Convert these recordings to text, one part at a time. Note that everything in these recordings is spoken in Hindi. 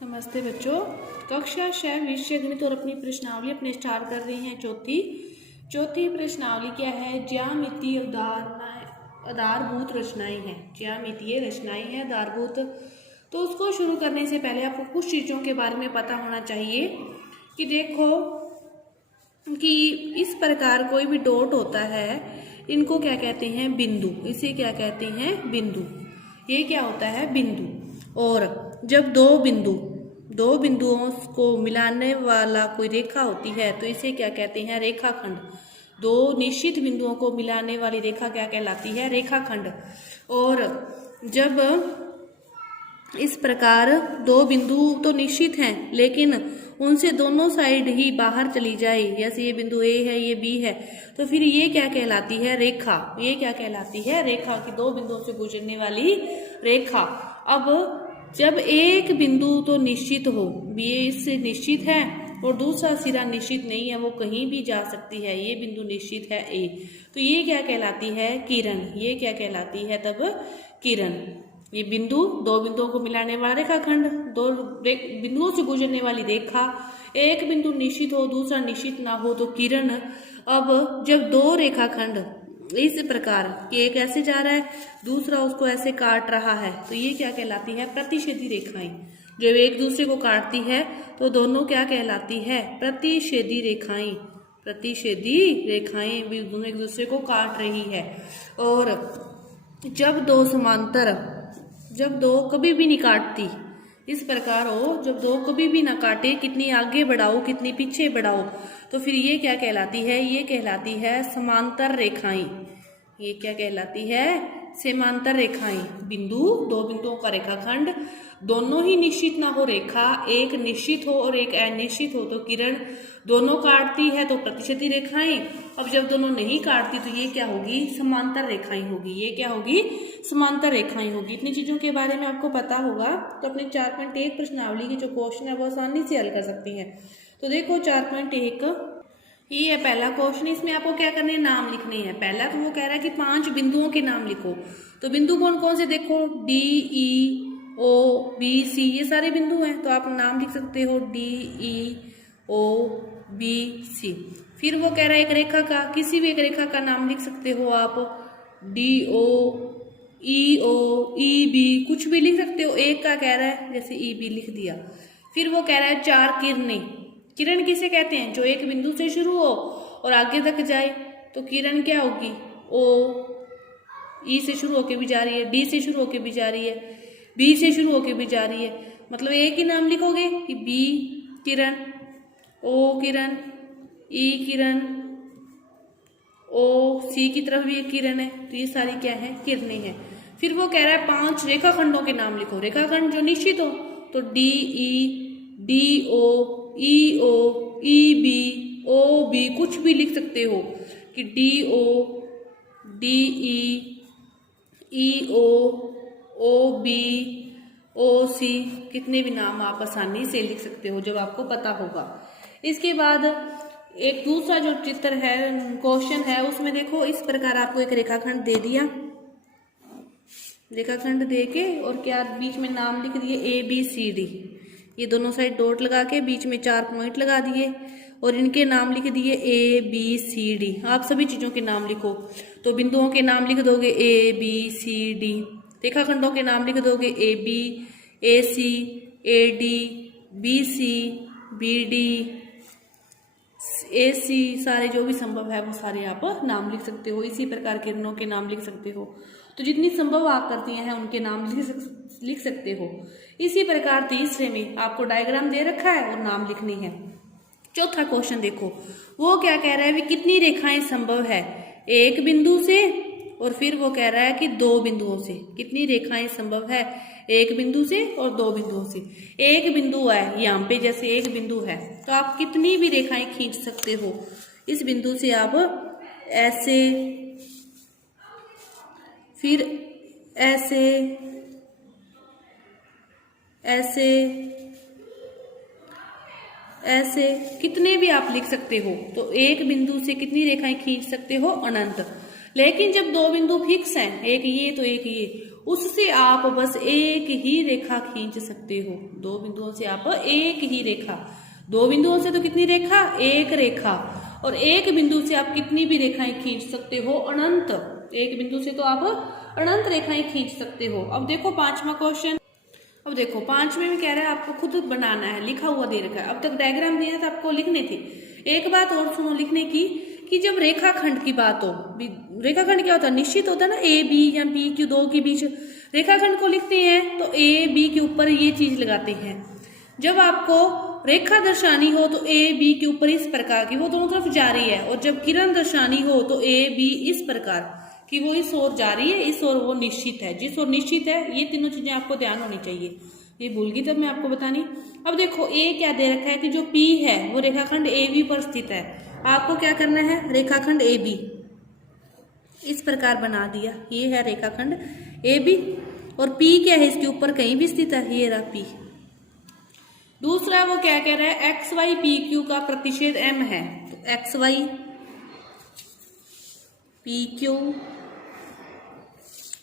नमस्ते बच्चों। कक्षा 6 विषय गणित और अपनी प्रश्नावली अपने स्टार्ट कर रही हैं। चौथी प्रश्नावली क्या है? ज्यामितीय आधारभूत रचनाएं हैं। ज्यामितीय रचनाएं हैं आधारभूत। तो उसको शुरू करने से पहले आपको कुछ चीज़ों के बारे में पता होना चाहिए कि देखो कि इस प्रकार कोई भी डॉट होता है, इनको क्या कहते हैं? बिंदु। इसे क्या कहते हैं? बिंदु। ये क्या होता है? बिंदु। और जब दो बिंदुओं को मिलाने वाला कोई रेखा होती है तो इसे क्या कहते हैं? रेखाखंड। दो निश्चित बिंदुओं को मिलाने वाली रेखा क्या कहलाती है? रेखाखंड। और जब इस प्रकार दो बिंदु तो निश्चित हैं लेकिन उनसे दोनों साइड ही बाहर चली जाए, जैसे ये बिंदु ए है, ये बी है, तो फिर ये क्या कहलाती है? रेखा। ये क्या कहलाती है? रेखा। की दो बिंदुओं से गुजरने वाली रेखा। अब जब एक बिंदु तो निश्चित हो, ये इससे निश्चित है और दूसरा सिरा निश्चित नहीं है, वो कहीं भी जा सकती है, ये बिंदु निश्चित है ए, तो ये क्या कहलाती है? किरण। ये क्या कहलाती है तब? किरण। ये बिंदु, दो बिंदुओं को मिलाने वाला रेखाखंड, दो बिंदुओं से गुजरने वाली रेखा, एक बिंदु निश्चित हो दूसरा निश्चित ना हो तो किरण। अब जब दो रेखाखंड इस प्रकार कि एक ऐसे जा रहा है दूसरा उसको ऐसे काट रहा है, तो ये क्या कहलाती है? प्रतिच्छेदी रेखाएं। जब एक दूसरे को काटती है तो दोनों क्या कहलाती है? प्रतिच्छेदी रेखाएं। प्रतिच्छेदी रेखाएं भी दोनों एक दूसरे को काट रही है। और जब दो कभी भी नहीं काटती, इस प्रकार हो, जब दो कभी भी ना काटे, कितनी आगे बढ़ाओ कितनी पीछे बढ़ाओ, तो फिर ये क्या कहलाती है? ये कहलाती है समांतर रेखाएं। ये क्या कहलाती है? समांतर रेखाएं। दो बिंदुओं का रेखाखंड, दोनों ही निश्चित ना हो रेखा, एक निश्चित हो और एक अनिश्चित हो तो किरण। दोनों काटती है तो प्रतिच्छेदी रेखाएं। अब जब दोनों नहीं काटती तो ये क्या होगी? समांतर रेखाएं होगी। ये क्या होगी? समांतर रेखाएं होगी। इतनी चीजों के बारे में आपको पता होगा तो अपने 4.1 प्रश्नावली की जो क्वेश्चन है वो आसानी से हल कर सकती हैं। तो देखो 4.1 ये है पहला क्वेश्चन। इसमें आपको क्या करने हैं? नाम लिखने हैं। पहला तो वो कह रहा है कि 5 बिंदुओं के नाम लिखो। तो बिंदु कौन कौन से? देखो डी, ई, ओ, बी, सी, ये सारे बिंदु हैं, तो आप नाम लिख सकते हो डी, ई, ओ, बी, सी। फिर वो कह रहा है एक रेखा का, किसी भी एक रेखा का नाम लिख सकते हो आप, डी, ओ, ई, बी, कुछ भी लिख सकते हो। एक का कह रहा है, जैसे ई, बी लिख दिया। फिर वो कह रहा है 4 किरणें। किरण किसे कहते हैं? जो एक बिंदु से शुरू हो और आगे तक जाए, तो किरण क्या होगी? ओ, ई से शुरू होके भी जा रही है, डी से शुरू होके भी जा रही है, बी से शुरू होके भी जा रही है, मतलब एक ही नाम लिखोगे कि बी किरण, ओ किरण, ई किरण, ओ, सी की तरफ भी एक किरण है, तो ये सारी क्या है? किरणें हैं। फिर वो कह रहा है 5 रेखाखंडों के नाम लिखो। रेखाखंड जो निश्चित हो तो डी, ई, बी, ओ, बी, कुछ भी लिख सकते हो कि डी, ई, ओ, बी, ओ, सी, कितने भी नाम आप आसानी से लिख सकते हो जब आपको पता होगा। इसके बाद एक दूसरा जो चित्र है, क्वेश्चन है, उसमें देखो इस प्रकार आपको एक रेखाखंड दे दिया, रेखाखंड दे के और क्या बीच में नाम लिख दिए ए, बी, सी, डी। ये दोनों साइड डॉट लगा के बीच में 4 पॉइंट लगा दिए और इनके नाम लिख दिए ए, बी, सी, डी। आप सभी चीजों के नाम लिखो। तो बिंदुओं के नाम लिख दोगे ए, बी, सी, डी। रेखाखंडों के नाम लिख दोगे ए, बी, ए, सी, ए, डी, बी, सी, बी, डी, ए, सी, सारे जो भी संभव है वो सारे आप नाम लिख सकते हो। इसी प्रकार किरणों के नाम लिख सकते हो। तो जितनी संभव आकृतियां हैं उनके नाम लिख सकते हो। इसी प्रकार तीसरे में आपको डायग्राम दे रखा है और नाम लिखनी है। चौथा क्वेश्चन देखो, वो क्या कह रहा है? भी कितनी रेखाएं संभव है? एक बिंदु से और फिर वो कह रहा है कि 2 बिंदुओं से। कितनी रेखाएं संभव है? एक बिंदु से और 2 बिंदुओं से। एक बिंदु है यहाँ पे, जैसे एक बिंदु है तो आप कितनी भी रेखाएं खींच सकते हो। इस बिंदु से आप ऐसे, फिर ऐसे, ऐसे, ऐसे, कितने भी आप लिख सकते हो। तो एक बिंदु से कितनी रेखाएं खींच सकते हो? अनंत। लेकिन जब 2 बिंदु फिक्स हैं, एक ये तो एक ये, उससे आप बस एक ही रेखा खींच सकते हो। दो बिंदुओं से आप एक ही रेखा, दो बिंदुओं से तो कितनी रेखा, एक रेखा, और एक बिंदु से आप कितनी भी रेखाएं खींच सकते हो, अनंत। एक बिंदु से तो आप अनंत रेखाएं खींच सकते हो। अब देखो पांचवा क्वेश्चन। अब देखो पांचवें में कह रहा है आपको खुद बनाना है, लिखा हुआ दे रखा है। अब तक डायग्राम दिया था आपको लिखने थे। एक बात और सुनो लिखने की, कि जब रेखाखंड की बात हो, रेखाखंड क्या होता है, निश्चित होता है ना, ए बी या बी क्यू दो के बीच रेखाखंड को लिखते हैं तो ए बी के ऊपर ये चीज लगाते हैं। जब आपको रेखा दर्शानी हो तो ए बी के ऊपर इस प्रकार की, वो दोनों तरफ जा रही है, और जब किरण दर्शानी हो तो ए बी इस प्रकार कि वो इस ओर जा रही है, इस ओर वो निश्चित है, जिस ओर निश्चित है। ये तीनों चीजें आपको ध्यान होनी चाहिए, ये भूल गई तब मैं आपको बतानी। अब देखो ए क्या दे रखा है कि जो पी है वो रेखाखंड ए बी पर स्थित है। आपको क्या करना है, रेखाखंड ए बी इस प्रकार बना दिया, ये है रेखाखंड ए बी, और पी क्या है इसके ऊपर कहीं भी स्थित है, ये रहा पी। दूसरा वो क्या कह रहा है, एक्स वाई पी क्यू का प्रतिच्छेद एम है, तो एक्स वाई पी क्यू,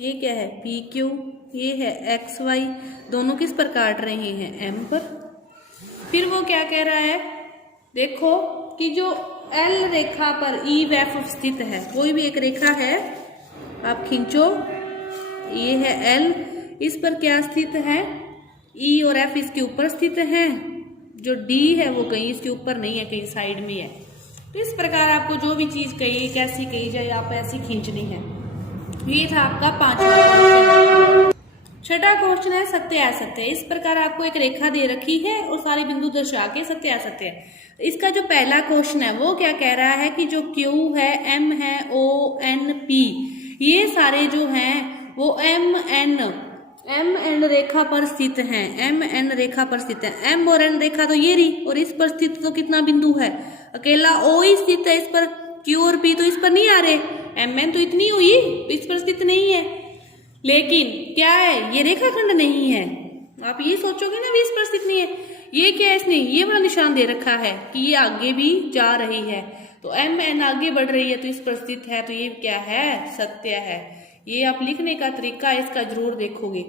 ये क्या है पी क्यू, ये है एक्स वाई, दोनों किस पर काट रहे हैं, एम पर। फिर वो क्या कह रहा है, देखो कि जो एल रेखा पर ई व एफ स्थित है, कोई भी एक रेखा है आप खींचो, ये है एल, इस पर क्या स्थित है, ई और एफ इसके ऊपर स्थित है, जो डी है वो कहीं इसके ऊपर नहीं है, कहीं साइड में है। तो इस प्रकार आपको जो भी चीज कही कैसी कही जाए आप ऐसी खींचनी है। ये था आपका पांचवा क्वेश्चन। छठा क्वेश्चन है सत्य असत्य। इस प्रकार आपको एक रेखा दे रखी है और सारे बिंदु दर्शा के सत्य असत्य है। इसका जो पहला क्वेश्चन है वो क्या कह रहा है कि जो क्यू है, एम है, ओ एन पी, ये सारे जो हैं वो एम एन रेखा पर स्थित हैं, एम एन रेखा पर स्थित है। एम और एन रेखा तो ये रही, और इस पर स्थित तो कितना बिंदु है, अकेला ओ ही स्थित है इस पर, क्यू और पी तो इस पर नहीं आ रहे, एम एन तो इतनी हुई तो इस पर स्थित नहीं है। लेकिन क्या है, ये रेखाखंड नहीं है। आप ये सोचोगे ना भी इस पर स्थित नहीं है, ये क्या है, इसने ये बड़ा निशान दे रखा है कि ये आगे भी जा रही है, तो एम एन आगे बढ़ रही है तो इस पर स्थित है, तो ये क्या है, सत्य है। ये आप लिखने का तरीका इसका जरूर देखोगे।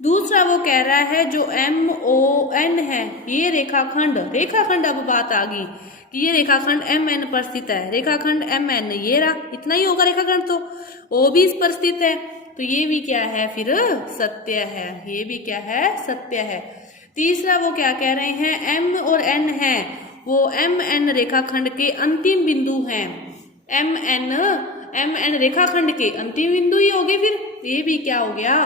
दूसरा वो कह रहा है जो एम ओ एन है, ये रेखाखंड अब बात आ गई कि ये रेखाखंड एम एन पर स्थित है, रेखाखंड एम एन ये रहा, इतना ही होगा रेखाखंड, तो ओ भी इस पर स्थित है, तो ये भी क्या है फिर सत्य है, ये भी क्या है, सत्य है। तीसरा वो क्या कह रहे हैं, एम और एन है वो एम एन रेखाखंड के अंतिम बिंदु हैं, एम एन रेखाखंड के अंतिम बिंदु ही हो गए, फिर ये भी क्या हो गया,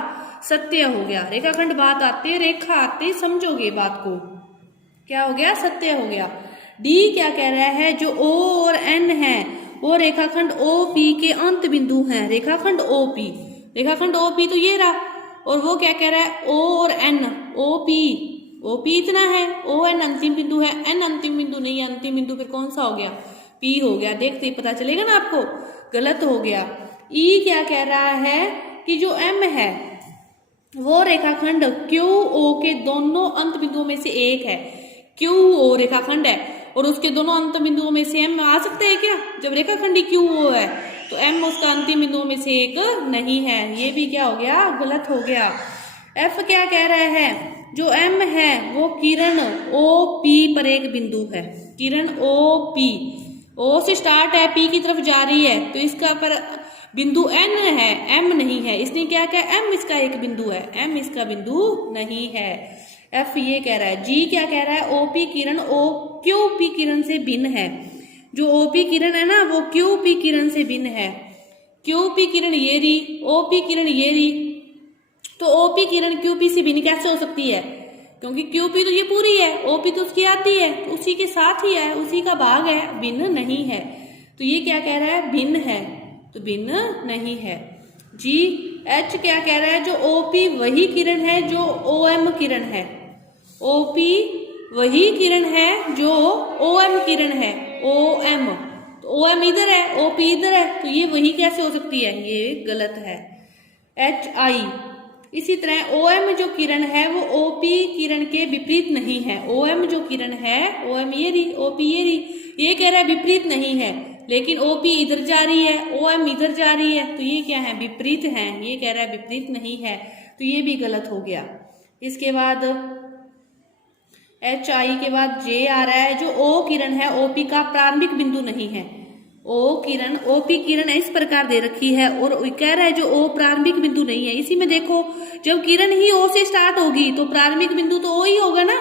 सत्य हो गया। रेखाखंड बात आते रेखा आते समझोगे बात को, क्या हो गया, सत्य हो गया। डी क्या कह रहा है, जो ओ और एन है वो रेखाखंड ओ पी के अंत बिंदु हैं, रेखाखंड ओ पी तो ये रहा, और वो क्या कह रहा है, ओ और एन, ओ पी इतना है, ओ एन अंतिम बिंदु है, एन अंतिम बिंदु नहीं है, अंतिम बिंदु फिर कौन सा हो गया, पी हो गया। देखते ही पता चलेगा ना आपको, गलत हो गया। ई क्या कह रहा है कि जो एम है वो रेखाखंड क्यू ओ के दोनों अंत बिंदुओं में से एक है, क्यू ओ रेखाखंड है और उसके दोनों अंत बिंदुओं में से एम आ सकता है क्या, जब रेखाखंडी क्यू ओ है तो एम उसका अंतिम बिंदुओं में से एक नहीं है, ये भी क्या हो गया, गलत हो गया। एफ क्या कह रहा है, जो एम है वो किरण ओ पी पर एक बिंदु है, किरण ओ पी, ओ से स्टार्ट है, पी की तरफ जा रही है, तो इसका पर बिंदु एन है, एम नहीं है, इसने क्या कहा, एम इसका एक बिंदु है, एम इसका बिंदु नहीं है। एफ ये कह रहा है। जी क्या कह रहा है, ओपी किरण ओ क्यू पी किरण से भिन्न है, जो ओपी किरण है ना वो क्यू पी किरण से भिन्न है। क्यू पी किरण ये रही, ओपी किरण ये रही, तो ओपी किरण क्यू पी से भिन्न कैसे हो सकती है, क्योंकि क्यू पी तो ये पूरी है, ओपी तो उसकी आती है, तो उसी के साथ ही है, उसी का भाग है, भिन्न नहीं है। तो ये क्या कह रहा है, भिन्न है, तो भिन्न नहीं है। जी एच क्या कह रहा है, जो ओपी वही किरण है जो ओएम किरण है, ओपी वही किरण है जो ओएम किरण है, ओएम, तो ओएम इधर है, ओपी इधर है, तो ये वही कैसे हो सकती है, ये गलत है। एच आई इसी तरह ओएम जो किरण है वो ओपी किरण के विपरीत नहीं है, ओएम जो किरण है, ओएम ये रही, ओपी ये रही, ये कह रहा है विपरीत नहीं है, लेकिन OP इधर जा रही है, OM इधर जा रही है, तो ये क्या है, विपरीत है। ये कह रहा है विपरीत नहीं है, तो ये भी गलत हो गया। इसके बाद HI के बाद J आ रहा है। जो O किरण है OP का प्रारंभिक बिंदु नहीं है। OP किरण इस प्रकार दे रखी है और कह रहा है जो O प्रारंभिक बिंदु नहीं है। इसी में देखो, जब किरण ही O से स्टार्ट होगी तो प्रारंभिक बिंदु तो O ही होगा ना।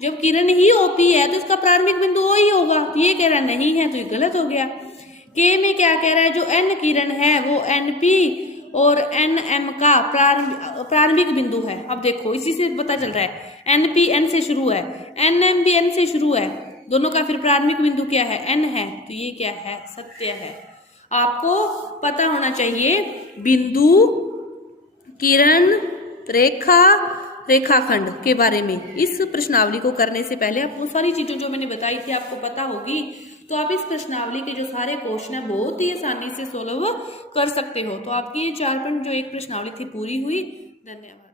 जब किरण ही OP है तो इसका प्रारंभिक बिंदु O ही होगा। तो ये कह रहा नहीं है, तो ये गलत हो गया। K में क्या कह रहा है, जो N किरण है वो NP और NM का प्रारंभिक बिंदु है। अब देखो इसी से पता चल रहा है, NP N से शुरू है, NM भी N से शुरू है, दोनों का फिर प्रारंभिक बिंदु क्या है, N है। तो ये क्या है, सत्य है। आपको पता होना चाहिए बिंदु, किरण, रेखा, रेखाखंड के बारे में। इस प्रश्नावली को करने से पहले आपको सारी चीजें जो मैंने बताई थी आपको पता होगी, तो आप इस प्रश्नावली के जो सारे क्वेश्चन है बहुत ही आसानी से सोल्व कर सकते हो। तो आपकी ये 4 पॉइंट जो एक प्रश्नावली थी पूरी हुई। धन्यवाद।